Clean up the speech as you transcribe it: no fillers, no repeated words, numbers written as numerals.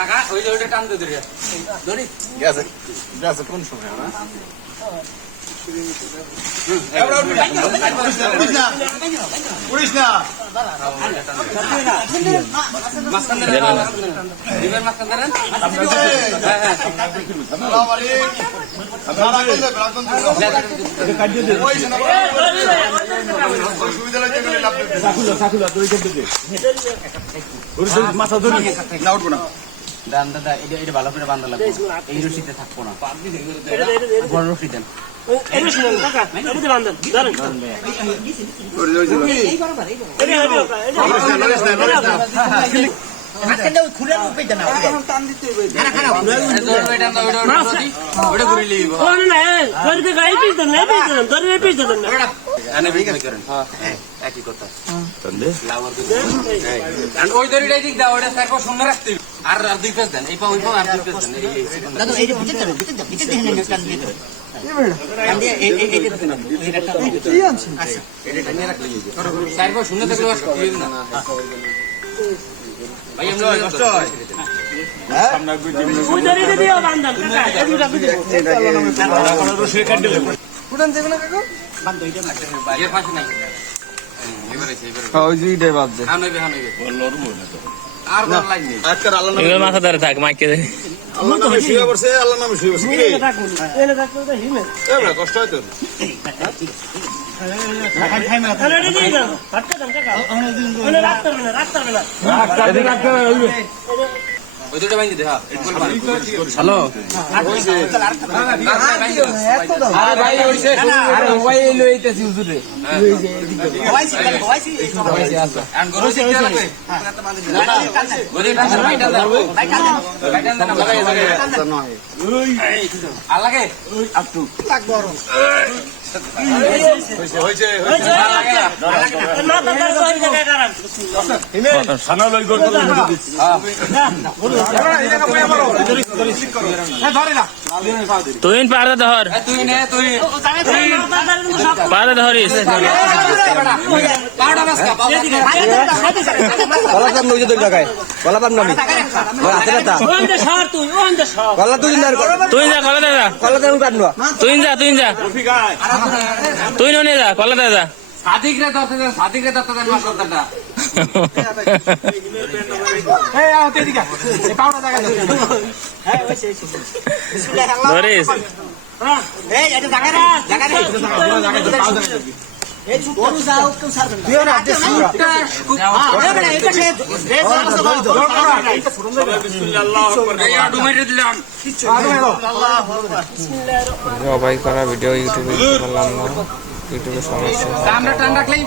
টাকা ওই যে ওইটা টান দে ধরে ধরি গেছে গেছে কোন সময় না পুলিশ না মাস্টার ধরে দিবেন মাস্টার ধরেন আসসালামু আলাইকুম সুবিধা লাগছে সাকুলা তুই খেতে দে মাথা ধরে না উঠবো না দান দাদা এটা ভালো করে বান্ধা লাগবে এই রশিতে থাকবো না বড় রশি দেন এই রশি দেন কাকা এটাতে বান্ধেন ধরেন এই বরাবর এই আজকে তো খুলে উপে দেন টান দিতে হইবে খানা ওইটা ওইটা ঘুরে লিব ও না ধরে গাই পিস দেন না পিস দেন ধরে পিস দেন না আনে বিক্রি করেন হ্যাঁ একই কথা তন্দে লাওয়ার দেন আর ওই দড়িটাই দিক দাও ওটা সাইড সুন্দর রাখতে আর দুই পেজ দেন এই পা ওই পা আর দুই পেজ দেন এই দাদা এই ভিতর দেন ভিতর দেখেন না কান দিয়ে এই বেড়া কান দিয়ে এই দেন এটা কি আনছেন আচ্ছা এটা নিয়ে রাখলে সাইড পা সুন্দর থাকলে আর না ভাই আমরা কষ্ট হয় সামনে ওই দড়িটা দিও বান্দান কাকা এই দুটো ভিতর রশি কাট দিলে ফুটান দেবে না কাকা বান্দ এইটা না বাইরের পাশে নাই এবারে ওই জিডে বাদ দে হানাইবে লরমু না তো আর কোন লাইন নেই আজকাল আল্লাহ নামে মাথা ধরে থাক মাইকে দে আমরা তো শুয়ে পড়ছে আল্লাহ নামে শুয়ে পড়ছে কি এলে থাকো তো হিমে এবড়া কষ্ট হয় তো হ্যালো আল্লাহকে তুই পারে ধর পারে ধরিস তুই যা কলা দাদা তুই যা তুই যা তুই নে যা কলা দাদা সাদিকরে দরতে দেন মাস্টারটা এই আও তেদিকা এই পাউডা জায়গা দাও হ্যাঁ ওইছে ধরিস এই এটা জায়গা রে পাউডা এই চুপ যাও কেউ ছাড়বেন না তুইও না আজকে এই বড় এটা সে বিসমিল্লাহ আল্লাহু আকবার এই আডু মেরে দিলাম আল্লাহু আকবার বিসমিল্লাহির সবাই করা ভিডিও ইউটিউবে করলাম না ইউটিউবে সমস্যা আমরা টান রাখলেই